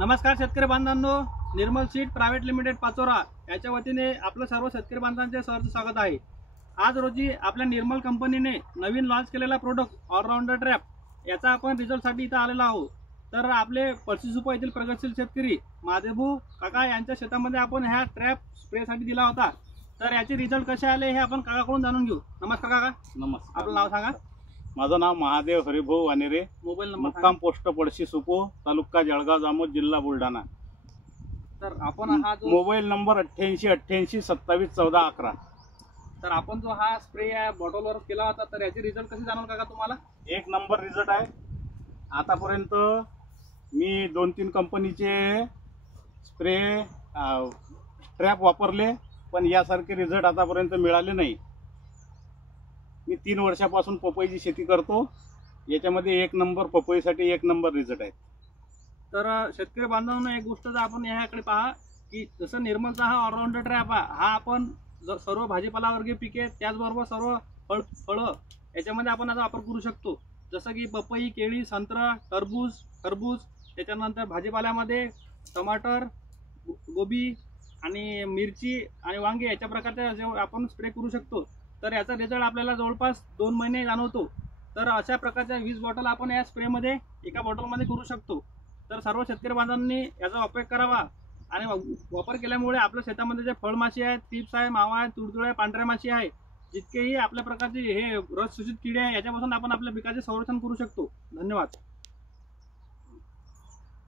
नमस्कार शेतकरी बांधवांनो, निर्मल सीड प्रायव्हेट लिमिटेड पाचोरा याच्या वतीने आपलं सर्व शेतकरी बांधवांचे सहर्ष स्वागत आहे। आज रोजी आपल्या निर्मल कंपनीने नवीन लॉन्च केलेला प्रोडक्ट ऑलराउंडर ट्रॅप याचा आपण रिझल्टसाठी इथं आलेलो आहोत। तर आपले पळशीसुपा येथील प्रगतशील शेतकरी महादेवभाऊ काका यांच्या शेतामध्ये आपण ह्या ट्रॅप स्प्रेसाठी दिला होता। तर याचे रिझल्ट कसे आले हे आपण काकाकडून जाणून घेऊ। नमस्कार काका। नमस्कार। आपलं नाव सांगा। माझं नाव महादेव हरिभाऊ वानेरे, मोबाईल नंबर मुक्काम पोस्ट पळशीसुपो, तालुका जळगाव जामोद, जिल्हा बुलढाणा। तर आपण हा जो मोबाईल नंबर 8888 27 14 11। तर आपण जो हा स्प्रे या बॉटलवर केला होता, तर याचे रिझल्ट कसे जाणवल काका तुम्हाला? एक नंबर रिझल्ट आहे। आतापर्यंत मी 2-3 कंपनीचे स्प्रे ट्रॅप वापरले, पण यासारखे रिझल्ट आतापर्यंत मिळाले नाही। मी 3 वर्षापासून पपईची शेती करतो, याच्यामध्ये एक नंबर पपईसाठी एक नंबर रिझल्ट आहे। तर शेतकरी बांधवांना एक गोष्ट जर आपण याकडे पहा की जसं निर्मलचा हा ऑलराउंडर ट्रॅप हा आपण सर्व भाजीपाला वर्गीय पिके त्याचबरोबर सर्व फळं याच्यामध्ये आपण आता वापर करू शकतो। जसं की पपई, केळी, संत्रा, खरबूज, त्याच्यानंतर भाजीपाल्यामध्ये टमाटर, गोबी आणि मिरची आणि वांगे याच्या प्रकारचे आपण स्प्रे करू शकतो। तर याचा रिझल्ट आपल्याला जवळपास 2 महिने जाणवतो। तर अशा प्रकारच्या 20 बॉटल आपण या स्प्रेमध्ये एका बॉटलमध्ये करू शकतो। तर सर्व शेतकरी बांधवांनी याचा उपयोग करावा आणि वापर केल्यामुळे आपल्या शेतामध्ये जे फळमाशी आहेत, टिप्स आहे, मावा आहे, तुडतुळे आहे, पांढऱ्या माशी आहे, जितकेही आपल्या प्रकारचे हे रस शोषित किडे आहे याच्यापासून आपण आपल्या पिकाचे संरक्षण करू शकतो। धन्यवाद।